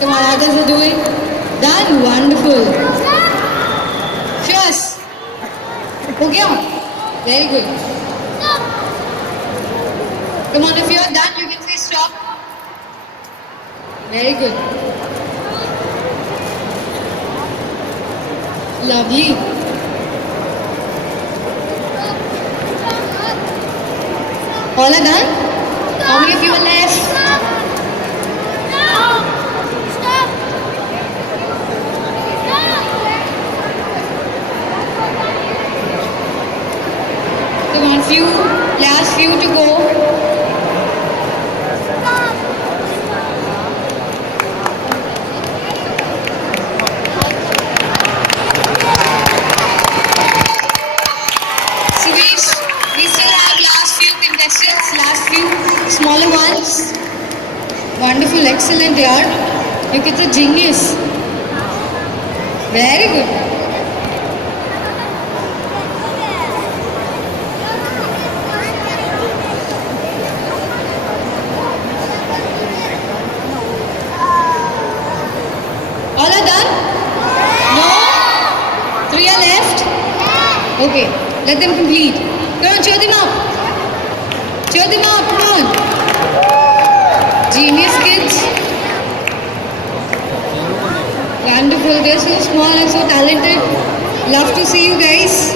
Come on, others are doing. Done. Wonderful. Fierce. Okay. Very good. Come on, if you're done, you can say stop. Very good. Lovely. All are done? How many of you are left? Come on, last few to go. We still have last few contestants, last few smaller ones. Wonderful, excellent, yaar. You get a genius. Very good. All are done? No? 3 are left? Okay, let them complete. Come on, cheer them up. Cheer them up, come on. Genius kids. Wonderful, they're so small and so talented. Love to see you guys.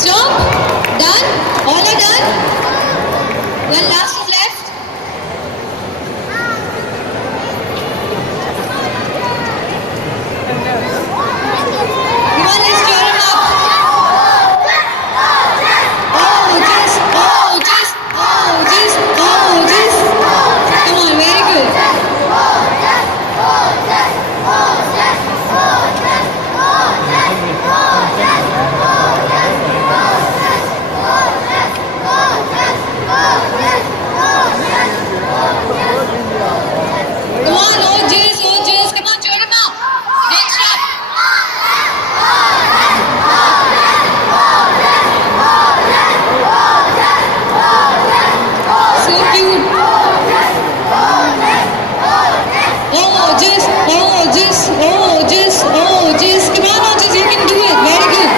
Stop. Done? All are done? One last is left. Come on, let's cheer him up. Oh, just. Come on, very good. Come on, OJs, come on, cheer him up. Next up. So cute. OJs. Come on, OJs, you can do it. Very good.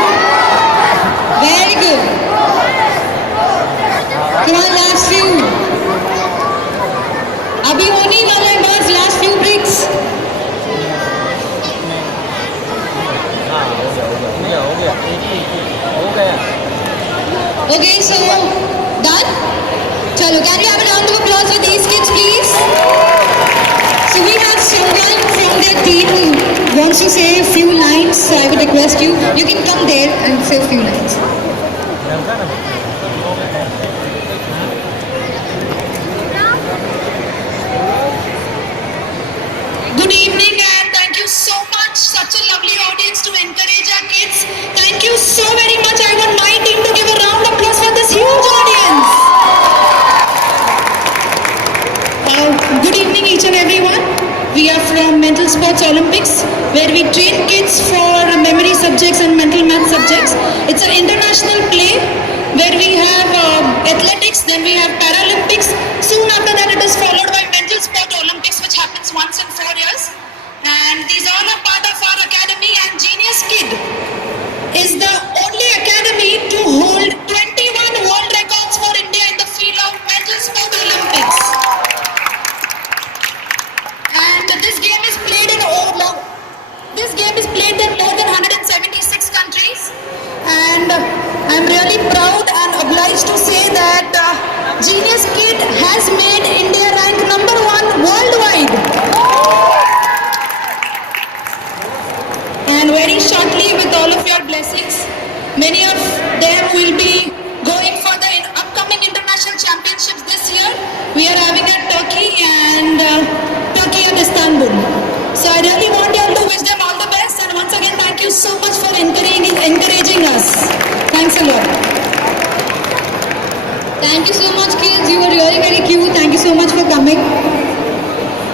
Very good. Come on, last few. अभी होने वाला है बस last few bricks. Okay, so done? Chalo, can we have a round of applause for these kids, please? So we have someone from their team who wants to say a few lines. So I would request you can come there and say a few lines. Good evening and thank you so much. Such a lovely audience to encourage our kids. Thank you so very much. I want my team to give a round of applause for this huge audience. Good evening each and everyone. We are from Mental Sports Olympics, where we train kids for memory subjects and mental math subjects. It's an international play where we have athletics, then we have Paralympics. Soon after that it is followed by Mental Sport Olympics, which happens once in 4 years. And these all are part of our academy, and Genius Kid is the only academy to hold 21 world records for India in the field of Mental Sport Olympics. And this game is played in more than 176 countries. And I'm really proud and obliged to say that Genius Kid has made India rank #1 worldwide. And very shortly, with all of your blessings, many of them will be going for the upcoming international championships this year. We are having at Turkey and Istanbul. So I really want you all to wish them all the best. And once again, thank you so much for encouraging us. Thanks a lot. Thank you so much, kids. You were really very cute. Thank you so much for coming.